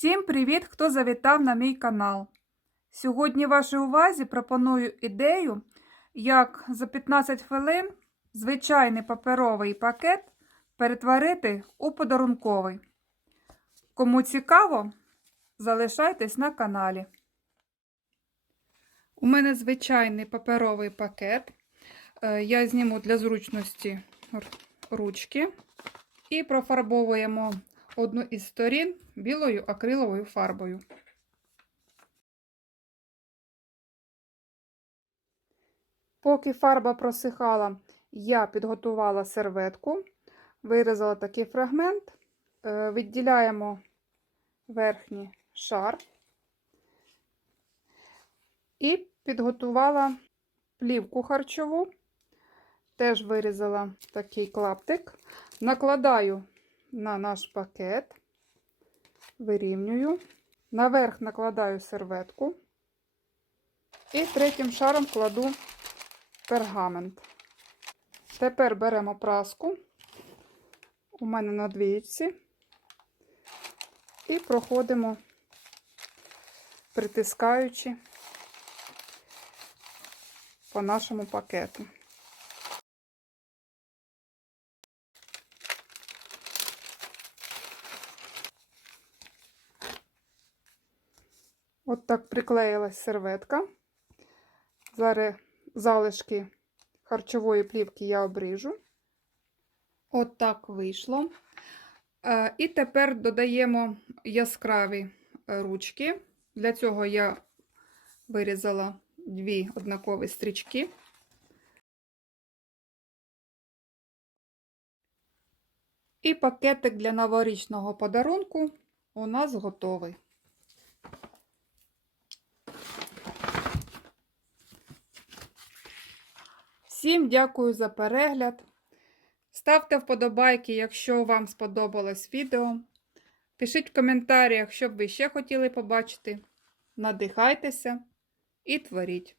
Всім привіт, хто завітав на мій канал. Сьогодні вашій увазі пропоную ідею, як за 15 хвилин звичайний паперовий пакет перетворити у подарунковий. Кому цікаво, залишайтесь на каналі. У мене звичайний паперовий пакет. Е, Я зніму для зручності ручки і профарбовуємо одну із сторін білою акриловою фарбою. Поки фарба просихала, я підготувала серветку, вирізала такий фрагмент, е, відділяємо верхній шар і підготувала плівку харчову, теж вирізала такий клаптик, накладаю на наш пакет, вирівнюю, наверх накладаю серветку. І третім шаром кладу пергамент. Тепер беремо праску, у мене на двічці, і проходимо, притискаючи по нашому пакету. От так приклеїлась серветка. Зараз залишки харчової плівки я обріжу. От так вийшло. Е, І тепер додаємо яскраві ручки. Для цього я вирізала дві однакові стрічки. І пакетик для новорічного подарунку у нас готовий. Всім дякую за перегляд. Ставте вподобайки, якщо вам сподобалось відео. Пишіть в коментарях, що б ви ще хотіли побачити. Надихайтеся і творіть.